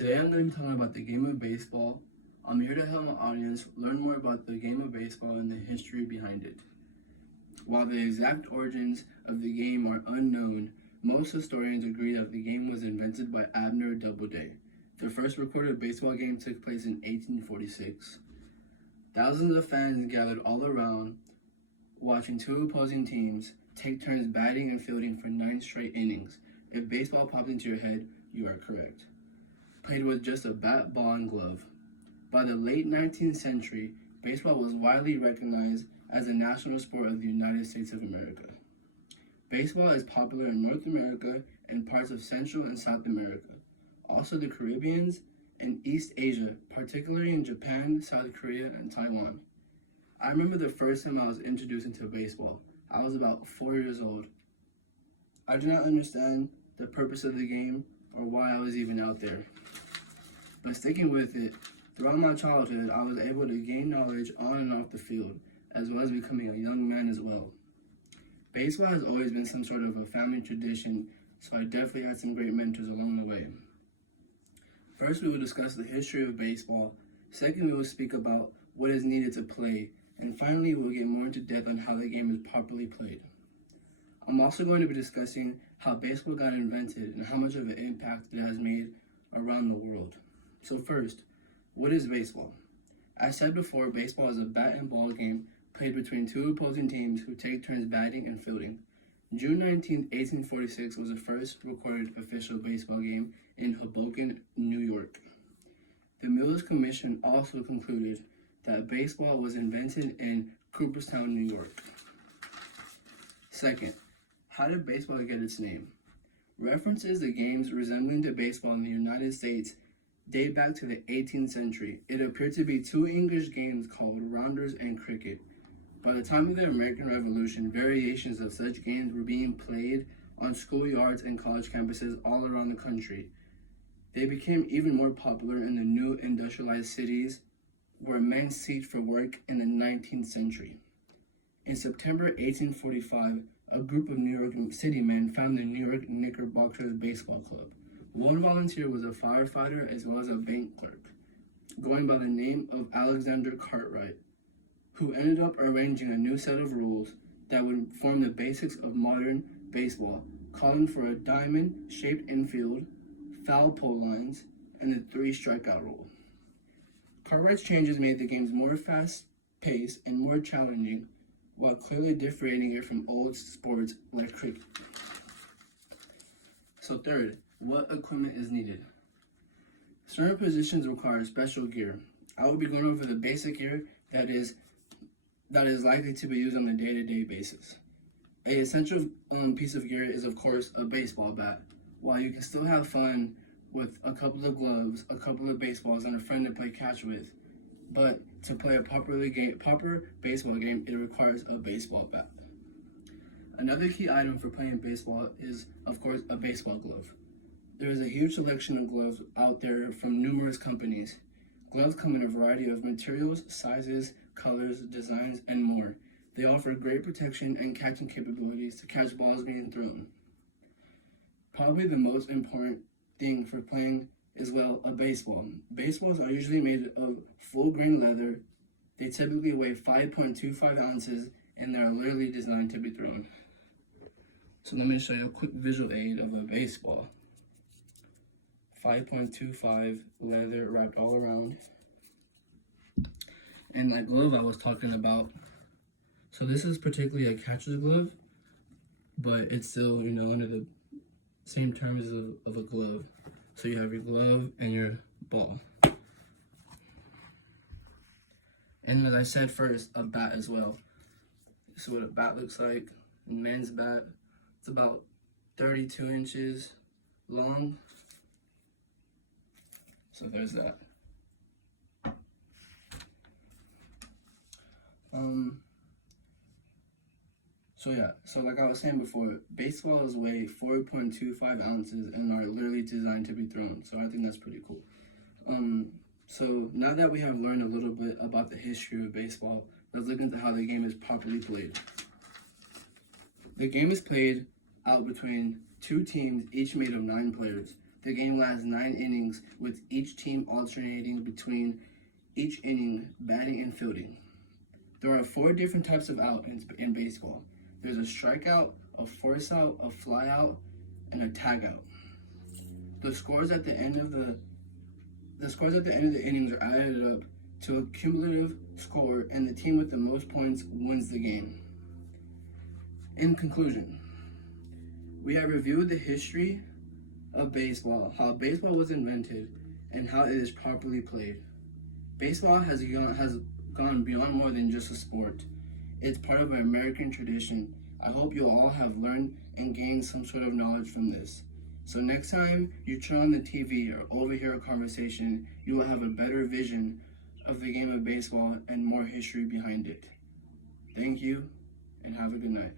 Today I'm going to be talking about the game of baseball. I'm here to help my audience learn more about the game of baseball and the history behind it. While the exact origins of the game are unknown, most historians agree that the game was invented by Abner Doubleday. The first recorded baseball game took place in 1846. Thousands of fans gathered all around, watching two opposing teams take turns batting and fielding for 9 straight innings. If baseball popped into your head, you are correct. Played with just a bat, ball, and glove. By the late 19th century, baseball was widely recognized as a national sport of the United States of America. Baseball is popular in North America and parts of Central and South America, also the Caribbean and East Asia, particularly in Japan, South Korea, and Taiwan. I remember the first time I was introduced into baseball. I was about 4 years old. I did not understand the purpose of the game or why I was even out there. But sticking with it, throughout my childhood, I was able to gain knowledge on and off the field, as well as becoming a young man as well. Baseball has always been some sort of a family tradition, so I definitely had some great mentors along the way. First, we will discuss the history of baseball. Second, we will speak about what is needed to play. And finally, we'll get more into depth on how the game is properly played. I'm also going to be discussing how baseball got invented and how much of an impact it has made around the world. So first, what is baseball? As said before, baseball is a bat and ball game played between two opposing teams who take turns batting and fielding. June 19, 1846 was the first recorded official baseball game in Hoboken, New York. The Mills Commission also concluded that baseball was invented in Cooperstown, New York. Second, how did baseball get its name? References to games resembling to baseball in the United States date back to the 18th century. It appeared to be two English games called rounders and cricket. By the time of the American Revolution, variations of such games were being played on schoolyards and college campuses all around the country. They became even more popular in the new industrialized cities where men seeked for work in the 19th century. In September 1845, a group of New York City men founded the New York Knickerbockers Baseball Club. One volunteer was a firefighter as well as a bank clerk, going by the name of Alexander Cartwright, who ended up arranging a new set of rules that would form the basics of modern baseball, calling for a diamond-shaped infield, foul pole lines, and the 3-strikeout rule. Cartwright's changes made the games more fast-paced and more challenging, while clearly differentiating it from old sports like cricket. So third, what equipment is needed? Certain positions require special gear. I will be going over the basic gear that is likely to be used on a day-to-day basis. A essential piece of gear is, of course, a baseball bat. While you can still have fun with a couple of gloves, a couple of baseballs, and a friend to play catch with, but to play a proper baseball game, it requires a baseball bat. Another key item for playing baseball is, of course, a baseball glove. There is a huge selection of gloves out there from numerous companies. Gloves come in a variety of materials, sizes, colors, designs, and more. They offer great protection and catching capabilities to catch balls being thrown. Probably the most important thing for playing is, well, a baseball. Baseballs are usually made of full-grain leather. They typically weigh 5.25 ounces, and they are literally designed to be thrown. So let me show you a quick visual aid of a baseball. 5.25 leather wrapped all around. And that glove I was talking about. So this is particularly a catcher's glove, but it's still, under the same terms of a glove. So you have your glove and your ball. And as I said first, a bat as well. This is what a bat looks like. A men's bat. It's about 32 inches long. So there's that. So like I was saying before, baseballs weigh 4.25 ounces and are literally designed to be thrown. So I think that's pretty cool. So now that we have learned a little bit about the history of baseball, let's look into how the game is properly played. The game is played out between two teams, each made of 9 players. The game lasts 9 innings, with each team alternating between each inning batting and fielding. There are 4 different types of out in baseball. There's a strikeout, a force out, a fly out, and a tag out. The scores at the end of the innings are added up to a cumulative score, and the team with the most points wins the game. In conclusion, we have reviewed the history of baseball, how baseball was invented, and how it is properly played. Baseball has gone beyond more than just a sport. It's part of an American tradition. I hope you all have learned and gained some sort of knowledge from this. So next time you turn on the TV or overhear a conversation, you will have a better vision of the game of baseball and more history behind it. Thank you, and have a good night.